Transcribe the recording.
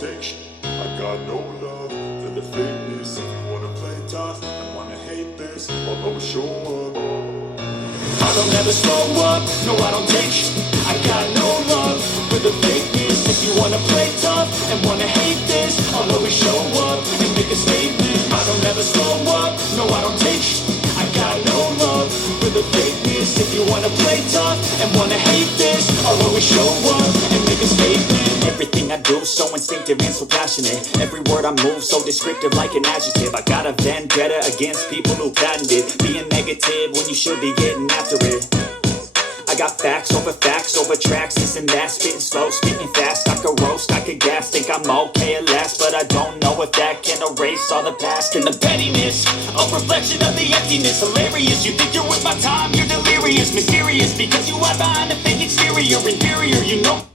take shit. I got no love for the fakeness. If you wanna play tough and wanna hate this, I'll always show up. I don't ever slow up, no I don't take shit. I got no love for the fakeness. If you wanna play tough and wanna hate this, I'll always show up and make a statement. I don't ever slow up, no I don't take shit. I got no love for the fakeness. If you wanna play tough and wanna hate this, I'll always show up and make a statement. Everything I do so instinctive and so passionate. Every word I move so descriptive like an adjective. I got a vendetta against people who patented being negative when you should be getting after it. I got facts over tracks, this and that, spitting slow, speaking fast. I could roast, I could gas, think I'm okay at last, but I don't know if that can erase all the past. And the pettiness, a reflection of the emptiness. Hilarious, you think you're worth my time, you're delirious. Mysterious, because you are behind a fake exterior. Inferior, you know